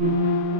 Mm-hmm.